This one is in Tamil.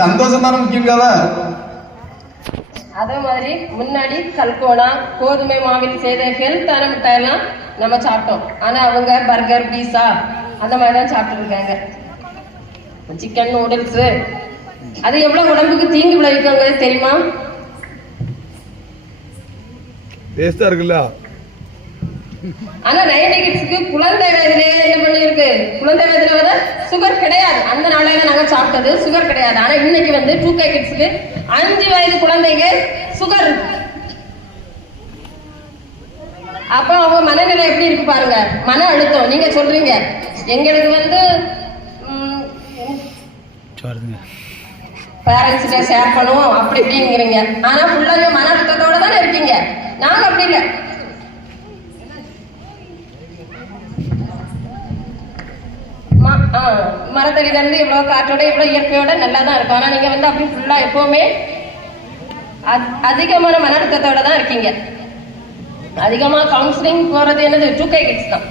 சந்தோஷம் தானே முக்கியம் கதை. அதே மாதிரி முன்னாடி கல்கோனா கோதுமை மாவில் செய்த ஹெல்த்தான மிட்டாயெல்லாம் நம்ம சாப்பிட்டோம். ஆனா அவங்க பர்கர் பீஸா அந்த மாதிரி தான் சாப்பிட்டு இருக்காங்க. சிக்கன் நூடுல்ஸ் அது எவ்வளவு உடம்புக்கு தீங்கு விளைவிக்கங்க தெரியுமா? டேஸ்டா இருக்குல்ல. ஆனா 90 கிட்ஸ்க்கு குழந்தை வயதிலே என்ன பண்ணிருக்கு? குழந்தை வயதுல வந்து சுகர் கிடையாது. அந்த நாளையில நாங்க சாப்பிட்டது சுகர் கிடையாது. ஆனா இன்னைக்கு வந்து 2K கிட்ஸ்க்கு 5 வயது குழந்தைங்க சுகர் இருக்கு. அப்ப அவங்க மனநிலை எப்படி இருக்கு பாருங்க. மன அழுத்தம். நீங்க சொல்றீங்க எங்களுக்கு வந்து பேரண்ட்ஸ்கிட்ட ஷேர் பண்ணுவோம் அப்படி இப்படிங்கிறீங்க. ஆனா ஃபுல்லாவே மன அழுத்தத்தோட தானே இருக்கீங்க. நாங்க அப்படி இல்லை. மரத்தடியில இருந்து இவ்வளவு காற்றோட இவ்வளவு இயற்கையோட நல்லா தான் இருக்கும். ஆனா நீங்க வந்து அப்படி ஃபுல்லா எப்பவுமே அதிகமான மன அழுத்தத்தோட தான் இருக்கீங்க. அதிகமா கவுன்சிலிங் போறது என்னது 2K கிட்ஸ் தான்.